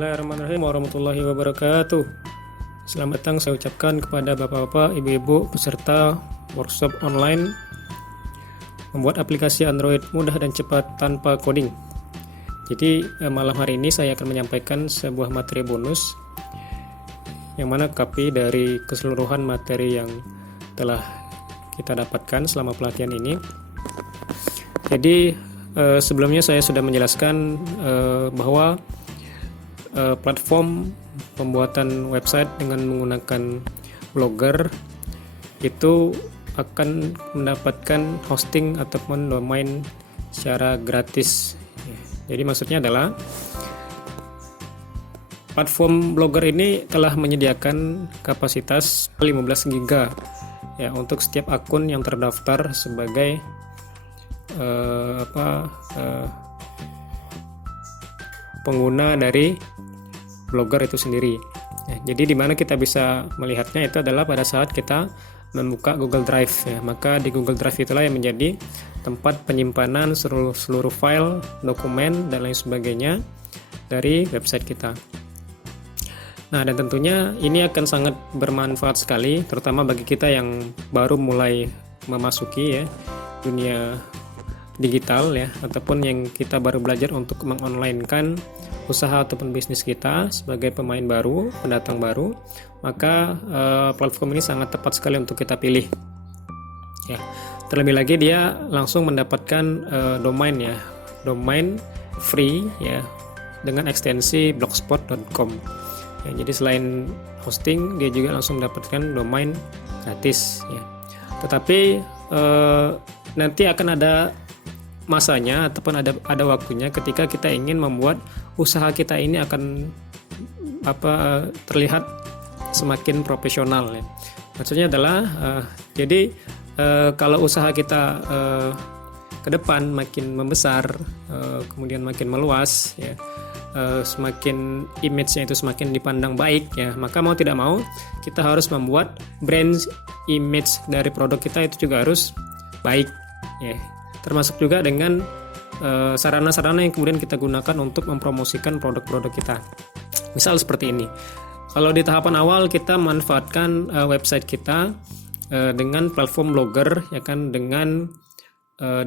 Bismillahirrahmanirrahim warahmatullahi wabarakatuh. Selamat datang saya ucapkan kepada bapak-bapak, ibu-ibu peserta workshop online membuat aplikasi Android mudah dan cepat tanpa coding. Jadi malam hari ini saya akan menyampaikan sebuah materi bonus yang mana copy dari keseluruhan materi yang telah kita dapatkan selama pelatihan ini. Jadi sebelumnya saya sudah menjelaskan bahwa platform pembuatan website dengan menggunakan Blogger itu akan mendapatkan hosting ataupun domain secara gratis. Jadi maksudnya adalah platform Blogger ini telah menyediakan kapasitas 15 GB ya untuk setiap akun yang terdaftar sebagai pengguna dari Blogger itu sendiri. Jadi di mana kita bisa melihatnya itu adalah pada saat kita membuka Google Drive ya. Maka di Google Drive itulah yang menjadi tempat penyimpanan seluruh file, dokumen dan lain sebagainya dari website kita. Nah, dan tentunya ini akan sangat bermanfaat sekali terutama bagi kita yang baru mulai memasuki ya dunia digital ya, ataupun yang kita baru belajar untuk mengonlinekan usaha ataupun bisnis kita sebagai pemain baru, pendatang baru, maka platform ini sangat tepat sekali untuk kita pilih. Ya, terlebih lagi dia langsung mendapatkan domain ya, domain free ya dengan ekstensi blogspot.com. Ya, jadi selain hosting dia juga langsung mendapatkan domain gratis ya. Tetapi nanti akan ada masanya ataupun ada waktunya ketika kita ingin membuat usaha kita ini akan terlihat semakin profesional ya. Maksudnya adalah jadi kalau usaha kita ke depan makin membesar, kemudian makin meluas ya, semakin image-nya itu semakin dipandang baik ya, maka mau tidak mau kita harus membuat brand image dari produk kita itu juga harus baik ya. Termasuk juga dengan sarana-sarana yang kemudian kita gunakan untuk mempromosikan produk-produk kita. Misal seperti ini. Kalau di tahapan awal kita manfaatkan website kita dengan platform Blogger ya kan, dengan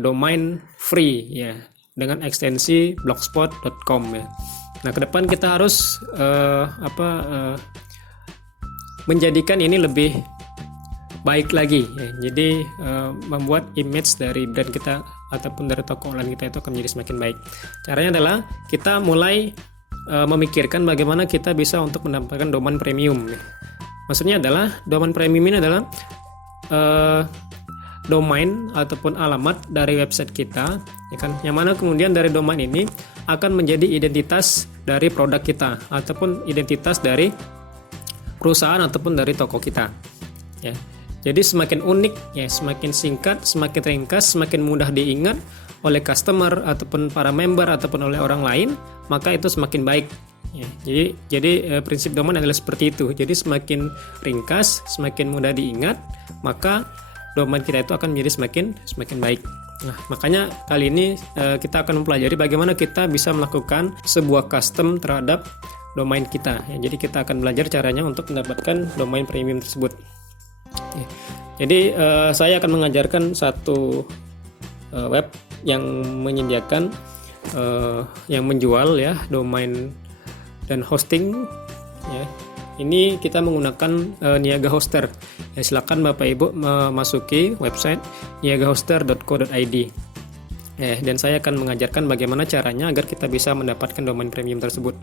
domain free ya, dengan ekstensi blogspot.com ya. Nah, ke depan kita harus menjadikan ini lebih baik lagi ya. Jadi membuat image dari brand kita ataupun dari toko online kita itu akan menjadi semakin baik. Caranya adalah kita mulai memikirkan bagaimana kita bisa untuk mendapatkan domain premium ya. Maksudnya adalah domain premium ini adalah domain ataupun alamat dari website kita ya kan, yang mana kemudian dari domain ini akan menjadi identitas dari produk kita ataupun identitas dari perusahaan ataupun dari toko kita ya. Jadi semakin unik ya, semakin singkat, semakin ringkas, semakin mudah diingat oleh customer ataupun para member ataupun oleh orang lain, maka itu semakin baik ya. Jadi prinsip domain adalah seperti itu. Jadi semakin ringkas, semakin mudah diingat, maka domain kita itu akan menjadi semakin baik. Nah, makanya kali ini kita akan mempelajari bagaimana kita bisa melakukan sebuah custom terhadap domain kita ya. Jadi kita akan belajar caranya untuk mendapatkan domain premium tersebut. Jadi saya akan mengajarkan satu web yang menyediakan yang menjual ya domain dan hosting ya. Ini kita menggunakan Niaga Hoster ya. Silakan Bapak Ibu memasuki website niagahoster.co.id ya, dan saya akan mengajarkan bagaimana caranya agar kita bisa mendapatkan domain premium tersebut.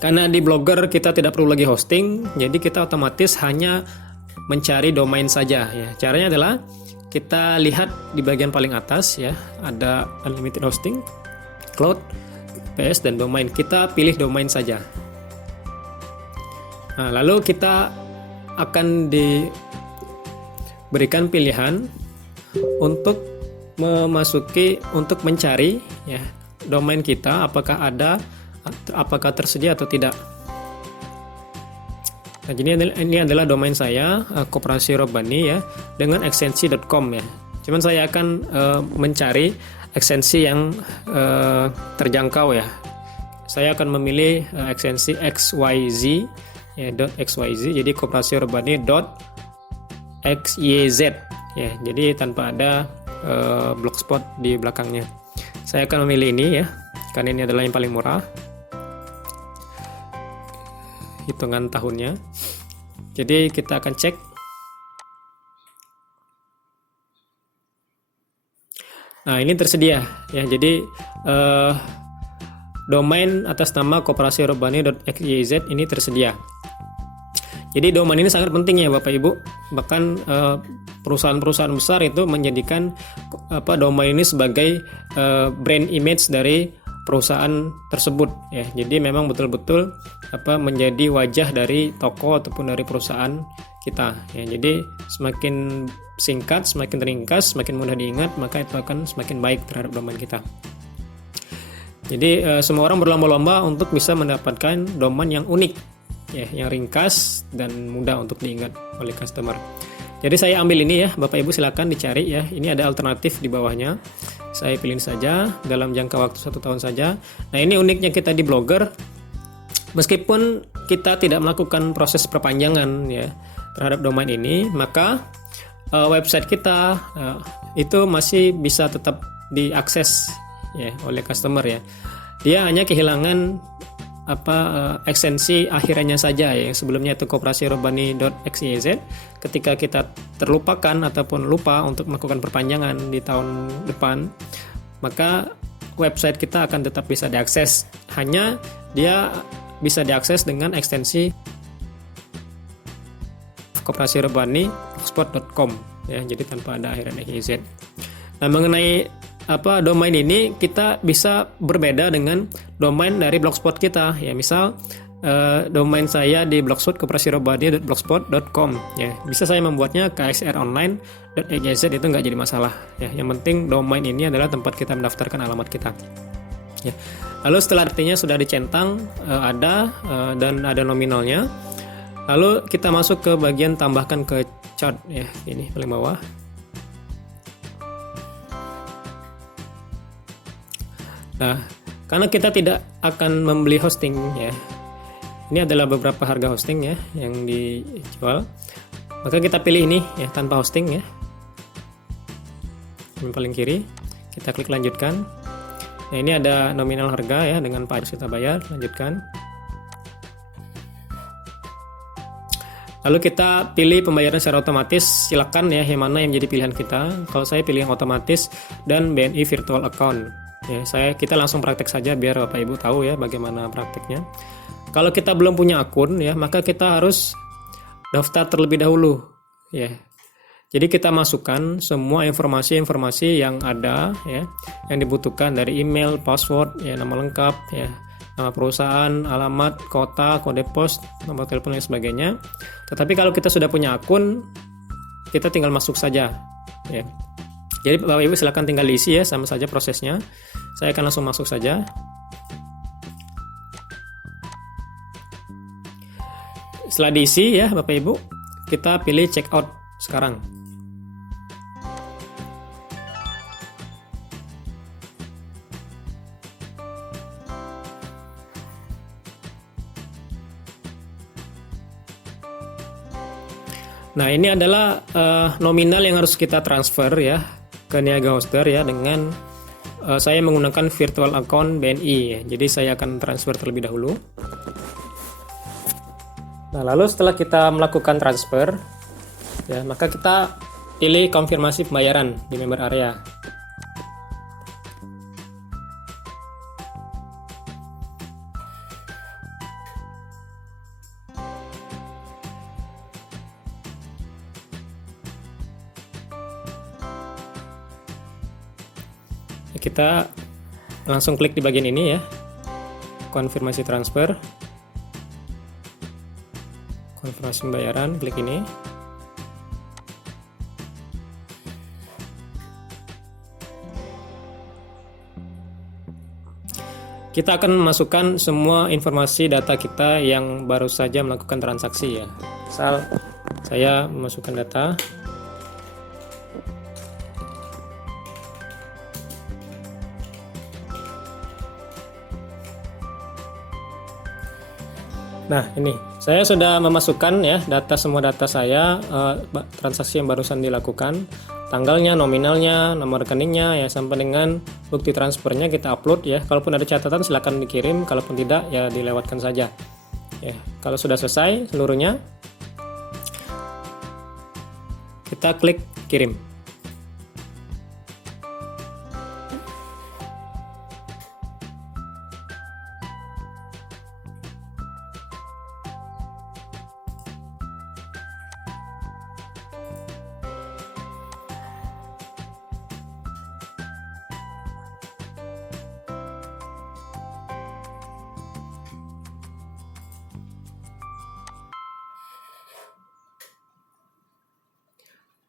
Karena di Blogger kita tidak perlu lagi hosting, jadi kita otomatis hanya mencari domain saja ya. Caranya adalah kita lihat di bagian paling atas ya, ada unlimited hosting, cloud, PS dan domain. Kita pilih domain saja. Nah, lalu kita akan diberikan pilihan untuk untuk mencari ya domain kita apakah tersedia atau tidak. Nah, jadi ini adalah domain saya, Koperasi Robani ya, dengan ekstensi.com ya. Cuman saya akan mencari ekstensi yang terjangkau ya. saya akan memilih ekstensi XYZ ya, .xyz, jadi koperasiurbani.xyz ya, jadi tanpa ada blogspot di belakangnya. Saya akan memilih ini ya, karena ini adalah yang paling murah hitungan tahunnya. Jadi kita akan cek. Nah, ini tersedia ya, jadi domain atas nama koperasiurbani.xyz ini tersedia. Jadi domain ini sangat penting ya Bapak Ibu. Bahkan perusahaan-perusahaan besar itu menjadikan domain ini sebagai brand image dari perusahaan tersebut ya. Jadi memang betul-betul menjadi wajah dari toko ataupun dari perusahaan kita ya. Jadi semakin singkat, semakin teringkas, semakin mudah diingat, maka itu akan semakin baik terhadap domain kita. Jadi semua orang berlomba-lomba untuk bisa mendapatkan domain yang unik ya, yang ringkas dan mudah untuk diingat oleh customer. Jadi saya ambil ini ya, Bapak Ibu silakan dicari ya. Ini ada alternatif di bawahnya. Saya pilih saja dalam jangka waktu 1 tahun saja. Nah, ini uniknya kita di Blogger. Meskipun kita tidak melakukan proses perpanjangan ya terhadap domain ini, maka website kita itu masih bisa tetap diakses ya oleh customer ya. Dia hanya kehilangan ekstensi akhirnya saja ya, yang sebelumnya itu koperasiurbani.xyz. Ketika kita terlupakan ataupun lupa untuk melakukan perpanjangan di tahun depan, maka website kita akan tetap bisa diakses, hanya dia bisa diakses dengan ekstensi koperasiurbani.blogspot.com ya, jadi tanpa ada akhirnya xyz. Nah, mengenai domain ini kita bisa berbeda dengan domain dari blogspot kita ya. Misal domain saya di blogspot koperasiurbani.blogspot.com ya, bisa saya membuatnya ksronline.xyz, itu nggak jadi masalah ya. Yang penting domain ini adalah tempat kita mendaftarkan alamat kita ya. Lalu setelah artinya sudah dicentang dan ada nominalnya, lalu kita masuk ke bagian tambahkan ke chart ya, ini paling bawah. Nah, karena kita tidak akan membeli hosting ya, ini adalah beberapa harga hosting ya yang dijual, maka kita pilih ini ya, tanpa hosting ya, yang paling kiri. Kita klik lanjutkan. Nah, ini ada nominal harga ya, dengan pajak kita bayar, lanjutkan. Lalu kita pilih pembayaran secara otomatis, silakan ya yang mana yang menjadi pilihan kita. Kalau saya pilih yang otomatis dan BNI virtual account. Ya, kita langsung praktek saja biar Bapak Ibu tahu ya bagaimana prakteknya. Kalau kita belum punya akun ya, maka kita harus daftar terlebih dahulu ya. Jadi kita masukkan semua informasi-informasi yang ada ya, yang dibutuhkan dari email, password ya, nama lengkap ya, nama perusahaan, alamat, kota, kode pos, nomor telepon dan sebagainya. Tetapi kalau kita sudah punya akun, kita tinggal masuk saja ya. Jadi Bapak Ibu silakan tinggal diisi ya, sama saja prosesnya. Saya akan langsung masuk saja. Setelah diisi ya Bapak Ibu, kita pilih check out sekarang. Nah, ini adalah nominal yang harus kita transfer ya ke Niaga Hoster ya, dengan saya menggunakan virtual account BNI ya. Jadi saya akan transfer terlebih dahulu. Nah, lalu setelah kita melakukan transfer ya, maka kita pilih konfirmasi pembayaran di member area. Kita langsung klik di bagian ini ya, konfirmasi transfer, konfirmasi pembayaran, klik ini. Kita akan memasukkan semua informasi data kita yang baru saja melakukan transaksi ya. Misal saya memasukkan data. Nah, ini saya sudah memasukkan ya semua data saya, transaksi yang barusan dilakukan, tanggalnya, nominalnya, nomor rekeningnya ya, sampai dengan bukti transfernya kita upload ya. Kalaupun ada catatan silakan dikirim, kalaupun tidak ya dilewatkan saja. Ya, kalau sudah selesai seluruhnya, kita klik kirim.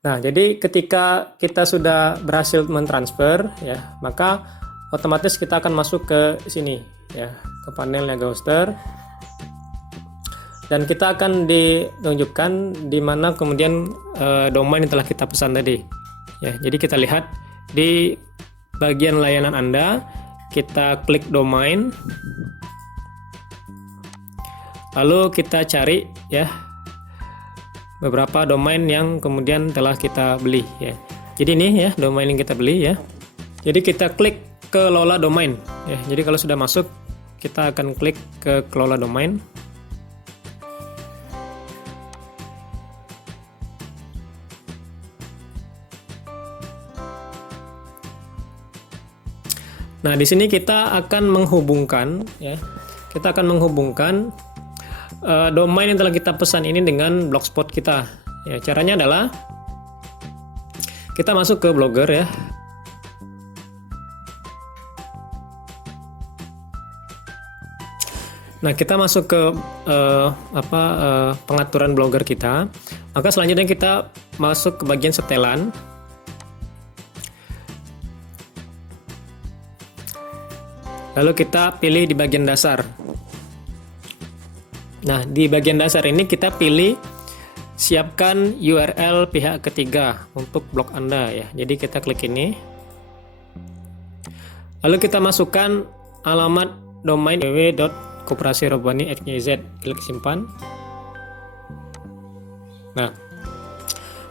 Nah, jadi ketika kita sudah berhasil mentransfer ya, maka otomatis kita akan masuk ke sini ya, ke panelnya Ghoster. Dan kita akan ditunjukkan di mana kemudian domain yang telah kita pesan tadi. Ya, jadi kita lihat di bagian layanan Anda, kita klik domain. Lalu kita cari ya beberapa domain yang kemudian telah kita beli ya. Jadi ini ya domain yang kita beli ya. Jadi kita klik kelola domain ya. Jadi kalau sudah masuk kita akan klik ke kelola domain. Nah, di sini kita akan menghubungkan ya. Kita akan menghubungkan domain yang telah kita pesan ini dengan blogspot kita. Ya, caranya adalah kita masuk ke Blogger ya. Nah, kita masuk ke pengaturan Blogger kita. Maka selanjutnya kita masuk ke bagian setelan. Lalu kita pilih di bagian dasar. Nah, di bagian dasar ini kita pilih siapkan URL pihak ketiga untuk blog Anda ya. Jadi kita klik ini. Lalu kita masukkan alamat domain www.koperasirobani@yz, klik simpan. Nah,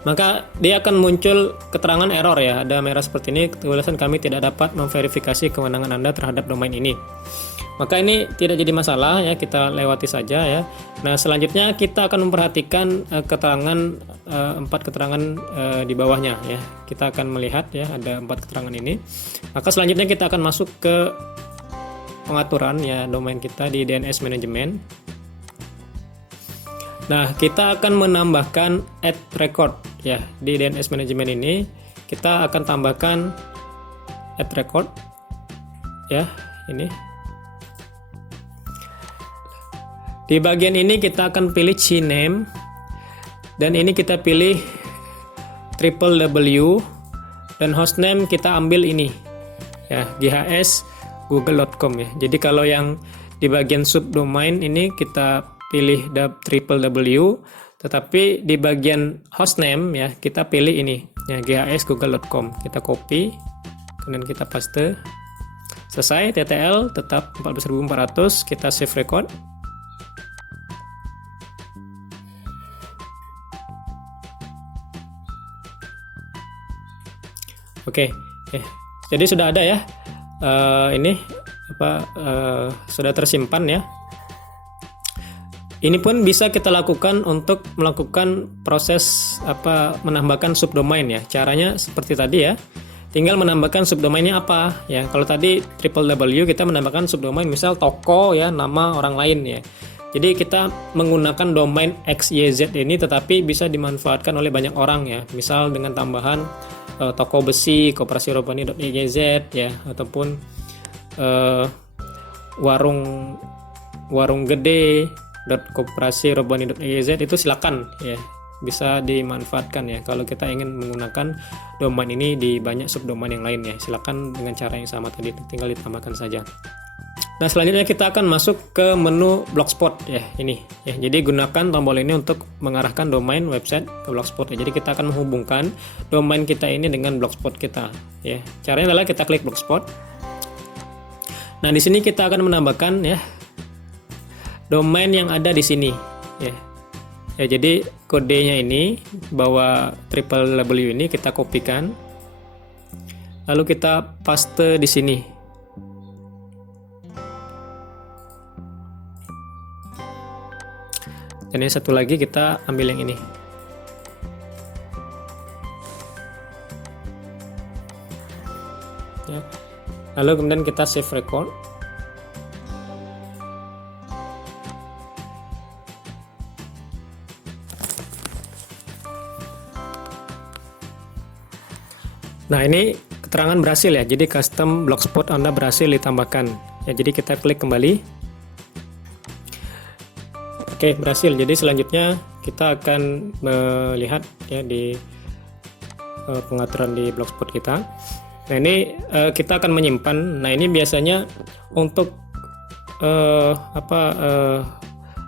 maka dia akan muncul keterangan error ya, ada merah seperti ini, tulisan kami tidak dapat memverifikasi kewenangan Anda terhadap domain ini. Maka ini tidak jadi masalah ya, kita lewati saja ya. Nah, selanjutnya kita akan memperhatikan keterangan 4 keterangan di bawahnya ya. Kita akan melihat ya ada 4 keterangan ini. Maka selanjutnya kita akan masuk ke pengaturan ya domain kita di DNS Management. Nah, kita akan menambahkan add record ya di DNS Management ini. Kita akan tambahkan add record ya ini. Di bagian ini kita akan pilih CNAME dan ini kita pilih www dan hostname kita ambil ini ya, ghs google.com ya. Jadi kalau yang di bagian subdomain ini kita pilih www, tetapi di bagian hostname ya kita pilih ini ya, ghs google.com. Kita copy kemudian kita paste. Selesai, TTL tetap 14.400, kita save record. Oke, jadi sudah ada ya, ini sudah tersimpan ya. Ini pun bisa kita lakukan untuk melakukan proses menambahkan subdomain ya. Caranya seperti tadi ya, tinggal menambahkan subdomainnya apa ya. Kalau tadi www kita menambahkan subdomain misal toko ya, nama orang lain ya. Jadi kita menggunakan domain XYZ ini tetapi bisa dimanfaatkan oleh banyak orang ya. Misal dengan tambahan toko besi koperasirobani.yz ya, ataupun warung gede .koperasirobani.yz itu silakan ya, bisa dimanfaatkan ya kalau kita ingin menggunakan domain ini di banyak subdomain yang lain ya. Silakan dengan cara yang sama tadi, tinggal ditambahkan saja. Nah, selanjutnya kita akan masuk ke menu Blogspot ya, ini ya. Jadi gunakan tombol ini untuk mengarahkan domain website ke Blogspot ya. Jadi kita akan menghubungkan domain kita ini dengan Blogspot kita ya. Caranya adalah kita klik Blogspot. Nah, di sini kita akan menambahkan ya domain yang ada di sini ya. Ya, jadi kodenya ini bahwa www ini kita kopikan, lalu kita paste di sini. Dan yang satu lagi kita ambil yang ini. Ya. Lalu kemudian kita save record. Nah, ini keterangan berhasil ya. Jadi custom blogspot Anda berhasil ditambahkan. Ya, jadi kita klik kembali. Oke, berhasil. Jadi selanjutnya kita akan melihat ya di pengaturan di blogspot kita. Nah, ini kita akan menyimpan. Nah, ini biasanya untuk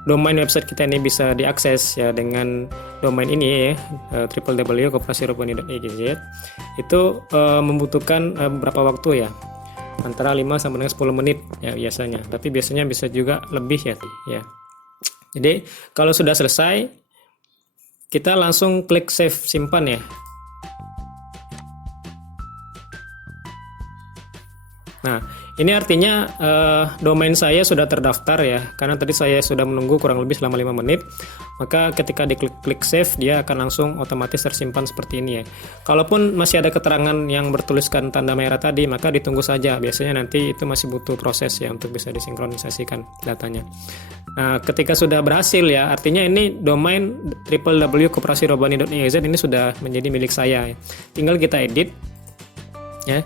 domain website kita ini bisa diakses ya dengan domain ini ya, www.koperasirobani.egz. Itu membutuhkan beberapa waktu ya, antara 5 sampai dengan 10 menit ya biasanya. Tapi biasanya bisa juga lebih ya. Jadi kalau sudah selesai, kita langsung klik save, simpan ya. Nah, ini artinya domain saya sudah terdaftar ya, karena tadi saya sudah menunggu kurang lebih selama 5 menit. Maka ketika diklik save, dia akan langsung otomatis tersimpan seperti ini ya. Kalaupun masih ada keterangan yang bertuliskan tanda merah tadi, maka ditunggu saja. Biasanya nanti itu masih butuh proses ya untuk bisa disinkronisasikan datanya. Nah, ketika sudah berhasil ya, artinya ini domain www.koperasirobani.egz ini sudah menjadi milik saya. Tinggal kita edit ya.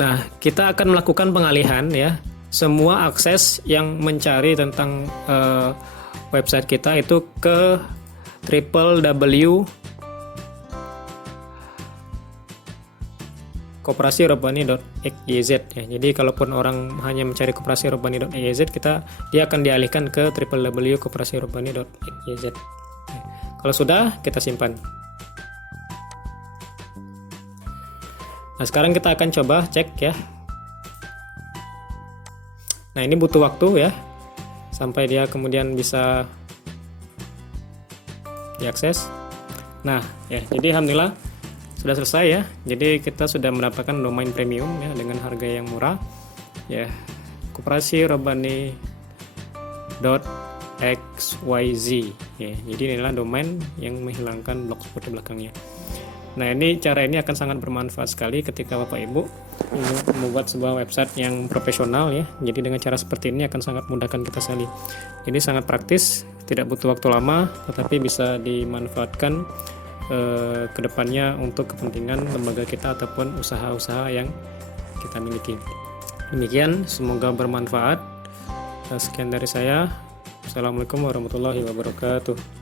Nah, kita akan melakukan pengalihan ya. Semua akses yang mencari tentang website kita itu ke www.koperasirobani.egz ya. Jadi kalaupun orang hanya mencari koperasirobani.egz, dia akan dialihkan ke www.koperasirobani.egz. Kalau sudah, kita simpan. Nah, sekarang kita akan coba cek ya. Nah, ini butuh waktu ya sampai dia kemudian bisa diakses. Nah, ya, jadi alhamdulillah sudah selesai ya. Jadi kita sudah mendapatkan domain premium ya dengan harga yang murah ya. koperasirobani.xyz ya. Jadi inilah domain yang menghilangkan blogspot di belakangnya. Nah, ini cara ini akan sangat bermanfaat sekali ketika Bapak Ibu ingin membuat sebuah website yang profesional ya. Jadi dengan cara seperti ini akan sangat memudahkan kita sekali. Ini sangat praktis, tidak butuh waktu lama, tetapi bisa dimanfaatkan ke depannya untuk kepentingan lembaga kita ataupun usaha-usaha yang kita miliki. Demikian, semoga bermanfaat. Sekian dari saya. Assalamualaikum warahmatullahi wabarakatuh.